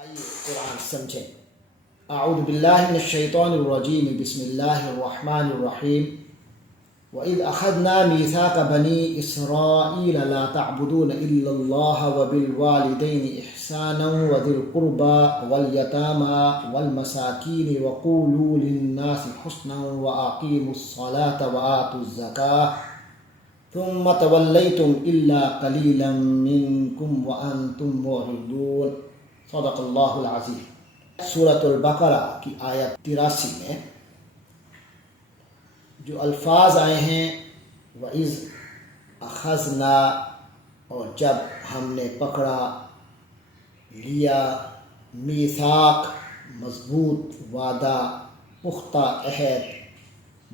آئیے قرآن سمجھیں۔ اعوذ باللہ من الشیطان الرجیم، بسم اللہ الرحمن الرحیم۔ وَإِذْ أَخَذْنَا مِيثَاقَ بَنِي إِسْرَائِيلَ لَا تَعْبُدُونَ إِلَّا اللَّهَ وَبِالْوَالِدَيْنِ إِحْسَانًا وَذِي الْقُرْبَى وَالْيَتَامَى وَالْمَسَاكِينِ وَقُولُوا لِلنَّاسِ حُسْنًا وَأَقِيمُوا الصَّلَاةَ وَآتُوا الزَّكَاةَ ثُمَّ تَوَلَّيْتُمْ إِلَّا قَلِيلًا مِّنكُمْ وَأَنْتُمْ مُعْرِضُونَ۔ صدق اللہ العظیم۔ سورۃ البقرہ کی آیت 83 میں جو الفاظ آئے ہیں وَإِذْ أَخَذْنَا، اور جب ہم نے پکڑا، لیا، میثاق مضبوط وعدہ، پختہ عہد،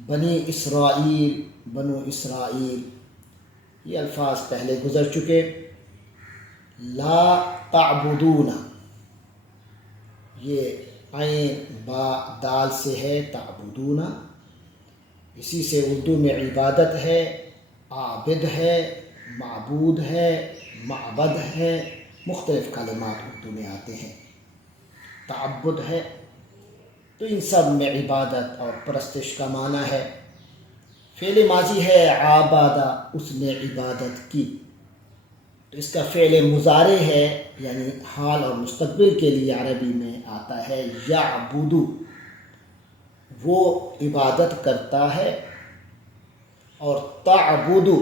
بنی اسرائیل، بنو اسرائیل، یہ الفاظ پہلے گزر چکے۔ لا تعبدون، یہ عین با دال سے ہے، تعبدون، اسی سے اردو میں عبادت ہے، عابد ہے، معبود ہے، معبد ہے، مختلف کلمات اردو میں آتے ہیں۔ تعبد ہے تو ان سب میں عبادت اور پرستش کا معنی ہے۔ فعل ماضی ہے عابدہ، اس نے عبادت کی، تو اس کا فعل مضارع ہے، یعنی حال اور مستقبل کے لیے عربی میں آتا ہے یعبدو، وہ عبادت کرتا ہے۔ اور تعبدو،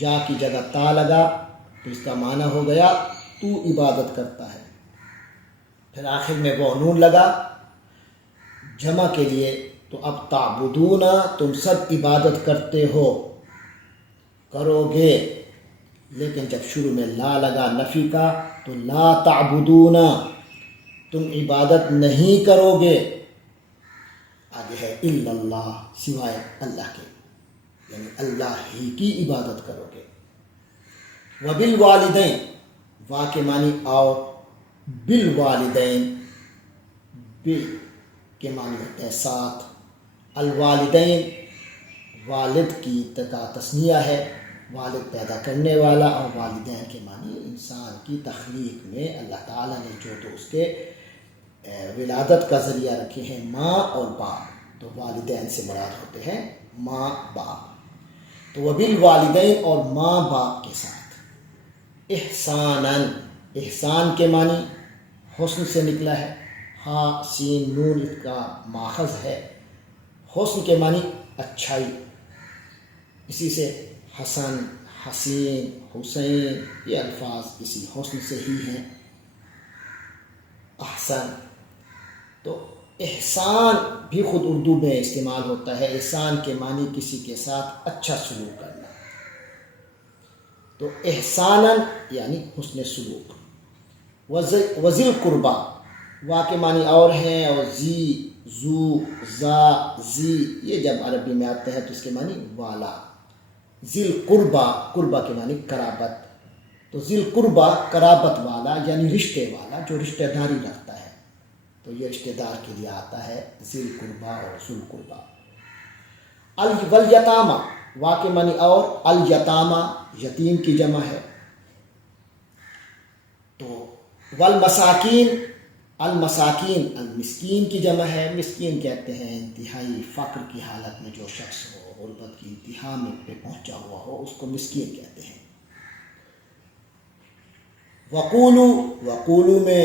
یا کی جگہ تا لگا تو اس کا معنی ہو گیا تو عبادت کرتا ہے۔ پھر آخر میں وہ نون لگا جمع کے لیے، تو اب تعبدون، تم سب عبادت کرتے ہو، کرو گے۔ لیکن جب شروع میں لا لگا نفی کا، تو لا تعبدون، تم عبادت نہیں کرو گے۔ آگے ہے الا اللہ، سوائے اللہ کے، یعنی اللہ ہی کی عبادت کرو گے۔ وبالوالدین، وا کے معنی اور، بالوالدین، بال کے معنی ہوتے ہیں ساتھ۔ الوالدین، والد کی تسنیہ ہے، والد پیدا کرنے والا، اور والدین کے معنی انسان کی تخلیق میں اللہ تعالیٰ نے جو تو اس کے ولادت کا ذریعہ رکھے ہیں، ماں اور باپ، تو والدین سے مراد ہوتے ہیں ماں باپ۔ تو وبالوالدین، اور ماں باپ کے ساتھ، احساناً، احسان کے معنی حسن سے نکلا ہے، ہا سین نون اس کا ماخذ ہے۔ حسن کے معنی اچھائی، اسی سے حسن، حسین، حسین، یہ الفاظ اسی حسن سے ہی ہیں۔ احسن، تو احسان بھی خود اردو میں استعمال ہوتا ہے۔ احسان کے معنی کسی کے ساتھ اچھا سلوک کرنا، تو احساناً یعنی حسن سلوک۔ وذی القربیٰ، وا کے معنی اور ہیں، اور زی، زو، زا، زی، یہ جب عربی میں آتے ہیں تو اس کے معنی والا۔ ذی القربیٰ، قربہ کے معنی قرابت، تو ذی القربیٰ قرابت والا، یعنی رشتے والا، جو رشتہ داری رکھتا ہے، تو یہ رشتہ دار کے لیے آتا ہے ذی القربیٰ اور ذو القربیٰ۔ والیتامى، وا کے معنی اور، الیتامى یتیم کی جمع ہے۔ تو والمساکین، المساکین المسکین کی جمع ہے۔ مسکین کہتے ہیں انتہائی فقر کی حالت میں جو شخص ہو، غربت کی انتہا میں پہ پہنچا ہوا ہو، اس کو مسکین کہتے ہیں۔ وقولو، وقولو میں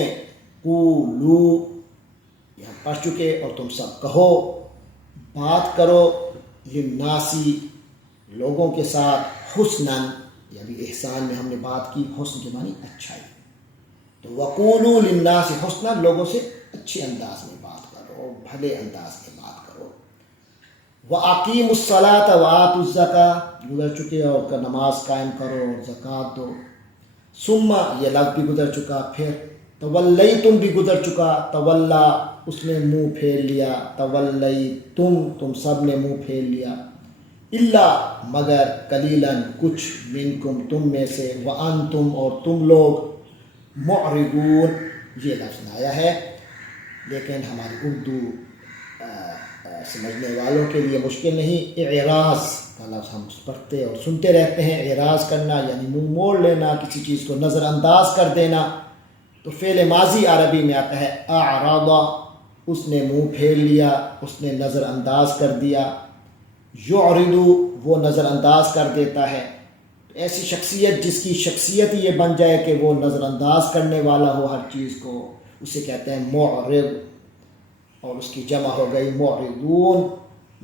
قولو یہاں پڑھ چکے، اور تم سب کہو، بات کرو، للناسی لوگوں کے ساتھ، حسناً یعنی احسان میں ہم نے بات کی، حسن کے معنی اچھائی، تو وقولو للناس حسناً، لوگوں سے اچھے انداز میں بات کرو، بھلے انداز میں بات کرو۔ وَأَقِيمُوا الصَّلَاةَ وَآتُوا الزَّكَاةَ، گزر چکے، اور نماز قائم کرو اور زکوٰۃ دو۔ ثم، یہ لفظ بھی گزر چکا۔ پھر تولیتم بھی گزر چکا، تولا اس نے منہ پھیر لیا، تولیتم تم سب نے منہ پھیر لیا، الا مگر، قلیلاً کچھ، منکم تم میں سے، وانتم اور تم لوگ، معرضون، یہ لفظ آیا ہے، لیکن ہماری اردو سمجھنے والوں کے لیے مشکل نہیں۔ اعراض کا لفظ ہم پڑھتے اور سنتے رہتے ہیں۔ اعراض کرنا یعنی منہ موڑ لینا، کسی چیز کو نظر انداز کر دینا، تو فعل ماضی عربی میں آتا ہے اعرض، اس نے منہ پھیر لیا، اس نے نظر انداز کر دیا۔ یعرض وہ نظر انداز کر دیتا ہے۔ ایسی شخصیت جس کی شخصیت یہ بن جائے کہ وہ نظر انداز کرنے والا ہو ہر چیز کو، اسے کہتے ہیں معرض، اور اس کی جمع ہو گئی معرضون،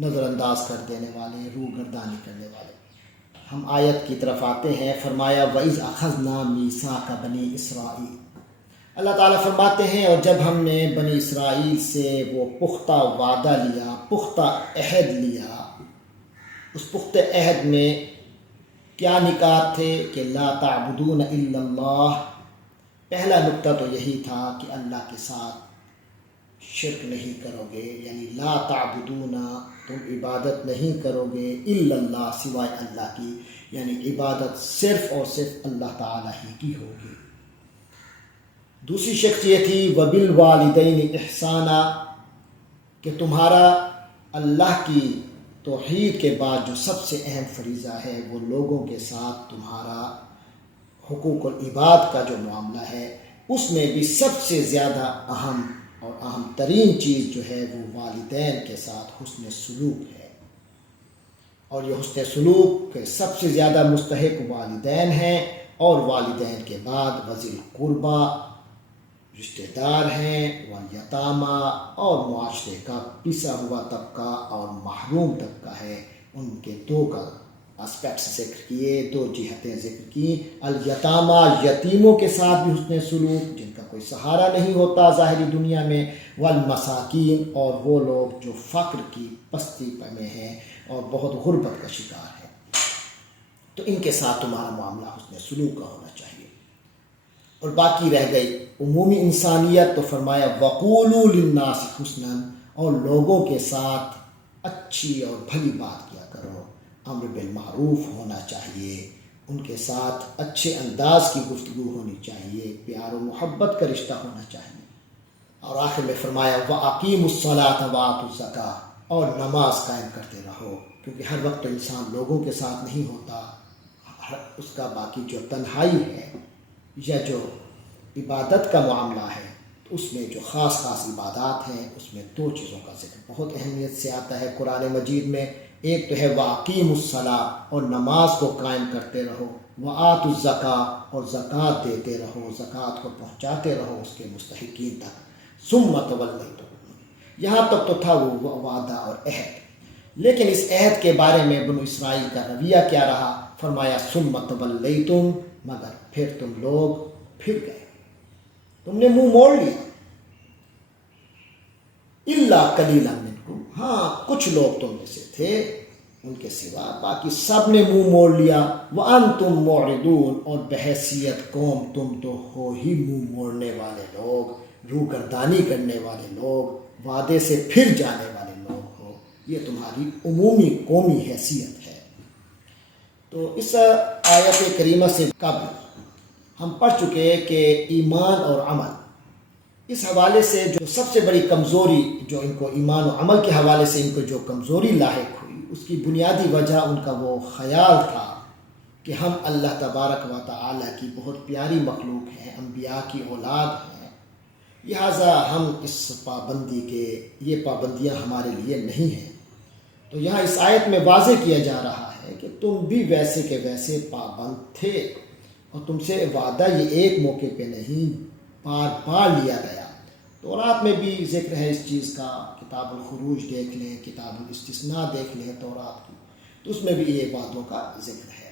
نظر انداز کر دینے والے، روگردانی کرنے والے۔ ہم آیت کی طرف آتے ہیں۔ فرمایا وَإِذْ أَخَذْنَا مِيثَاقَ بَنِي إِسْرَائِيلَ، اللہ تعالیٰ فرماتے ہیں اور جب ہم نے بنی اسرائیل سے وہ پختہ وعدہ لیا، پختہ عہد لیا، اس پختہ عہد میں کیا نکات تھے کہ لا تعبدون الا اللہ، پہلا نقطہ تو یہی تھا کہ اللہ کے ساتھ شرک نہیں کرو گے، یعنی لا تعبدون، تم عبادت نہیں کرو گے، الا اللہ، سوائے اللہ کی، یعنی عبادت صرف اور صرف اللہ تعالیٰ ہی کی ہوگی۔ دوسری شرط یہ تھی وبالوالدین احسانا، کہ تمہارا اللہ کی توحید کے بعد جو سب سے اہم فریضہ ہے وہ لوگوں کے ساتھ تمہارا حقوق العباد کا جو معاملہ ہے، اس میں بھی سب سے زیادہ اہم اور اہم ترین چیز جو ہے وہ والدین کے ساتھ حسن سلوک ہے، اور یہ حسن سلوک کے سب سے زیادہ مستحق والدین ہیں، اور والدین کے بعد وذی القربیٰ، رشتہ دار ہیں، والیتامیٰ، اور معاشرے کا پسا ہوا طبقہ اور محروم طبقہ ہے۔ ان کے دو کا اسپیکٹس ذکر کیے، دو جہتیں ذکر کی۔ الیتامیٰ، یتیموں کے ساتھ بھی حسن سلوک جن کا کوئی سہارا نہیں ہوتا ظاہری دنیا میں، والمساکین، اور وہ لوگ جو فقر کی پستی میں ہیں اور بہت غربت کا شکار ہے، تو ان کے ساتھ تمہارا معاملہ حسن سلوک کا ہونا چاہیے۔ اور باقی رہ گئی عمومی انسانیت، تو فرمایا وقولوا للناس حسنا، اور لوگوں کے ساتھ اچھی اور بھلی بات کیا کرو، امر بالمعروف ہونا چاہیے، ان کے ساتھ اچھے انداز کی گفتگو ہونی چاہیے، پیار و محبت کا رشتہ ہونا چاہیے۔ اور آخر میں فرمایا وَأَقِيمُوا الصَّلَاةَ وَآتُوا الزَّكَاةَ، اور نماز قائم کرتے رہو، کیونکہ ہر وقت انسان لوگوں کے ساتھ نہیں ہوتا، اس کا باقی جو تنہائی ہے یا جو عبادت کا معاملہ ہے، اس میں جو خاص خاص عبادات ہیں، اس میں دو چیزوں کا ذکر بہت اہمیت سے آتا ہے قرآن مجید میں۔ ایک تو ہے وَأَقِيمُوا الصَّلَاةَ، اور نماز کو قائم کرتے رہو، وَآتُوا الزَّكَاةَ، اور زکوٰۃ دیتے رہو، زکوٰۃ کو پہنچاتے رہو اس کے مستحقین تک، ثُمَّ تَوَلَّيْتُمْ، یہاں تک تو تھا وہ وعدہ اور عہد، لیکن اس عہد کے بارے میں بنو اسرائیل کا رویہ کیا رہا؟ فرمایا ثُمَّ تَوَلَّيْتُمْ، مگر پھر تم لوگ پھر گئے، تم نے منہ موڑ لیا، الا قلیلا منکم، ہاں کچھ لوگ تم میں سے تھے، ان کے سوا باقی سب نے منہ موڑ لیا، وانتم معرضون، اور بحیثیت قوم تم تو ہو ہی منہ موڑنے والے لوگ، روگردانی کرنے والے لوگ، وعدے سے پھر جانے والے لوگ ہو، یہ تمہاری عمومی قومی حیثیت ہے۔ تو اس آیت کریمہ سے قبل ہم پڑھ چکے کہ ایمان اور عمل، اس حوالے سے جو سب سے بڑی کمزوری جو ان کو ایمان و عمل کے حوالے سے ان کو جو کمزوری لاحق ہوئی، اس کی بنیادی وجہ ان کا وہ خیال تھا کہ ہم اللہ تبارک و تعالیٰ کی بہت پیاری مخلوق ہیں، انبیاء کی اولاد ہیں، لہٰذا ہم اس پابندی کے، یہ پابندیاں ہمارے لیے نہیں ہیں۔ تو یہاں اس آیت میں واضح کیا جا رہا ہے کہ تم بھی ویسے کے ویسے پابند تھے، اور تم سے وعدہ یہ ایک موقع پہ نہیں، بار بار لیا گیا۔ تورات میں بھی ذکر ہے اس چیز کا، کتاب الخروج دیکھ لیں، کتاب الاستثناء دیکھ لیں تورات کی، تو اس میں بھی یہ باتوں کا ذکر ہے۔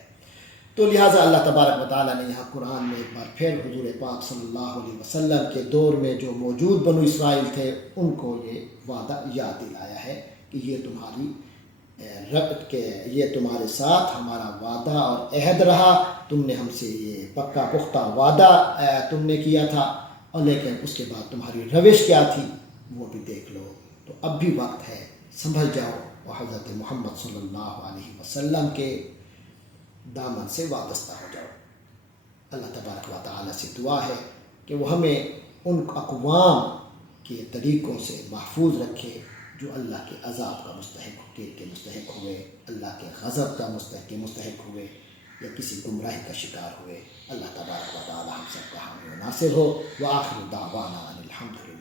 تو لہٰذا اللہ تبارک و تعالیٰ نے یہاں قرآن میں ایک بار پھر حضور پاک صلی اللہ علیہ وسلم کے دور میں جو موجود بنو اسرائیل تھے، ان کو یہ وعدہ یاد دلایا ہے کہ یہ تمہاری رب کے، یہ تمہارے ساتھ ہمارا وعدہ اور عہد رہا، تم نے ہم سے یہ پکا پختہ وعدہ تم نے کیا تھا، اور لیکن اس کے بعد تمہاری روش کیا تھی وہ بھی دیکھ لو۔ تو اب بھی وقت ہے، سنبھل جاؤ اور حضرت محمد صلی اللہ علیہ وسلم کے دامن سے وابستہ ہو جاؤ۔ اللہ تبارک و تعالیٰ سے دعا ہے کہ وہ ہمیں ان اقوام کے طریقوں سے محفوظ رکھے جو اللہ کے عذاب کا مستحق ہوئے، اللہ کے غضب کا مستحق ہوئے، یا کسی گمراہی کا شکار ہوئے۔ اللہ تبارک و تعالی ہم سب کا حامی و ناصر ہو۔ وآخر دعوانا ان الحمد للہ۔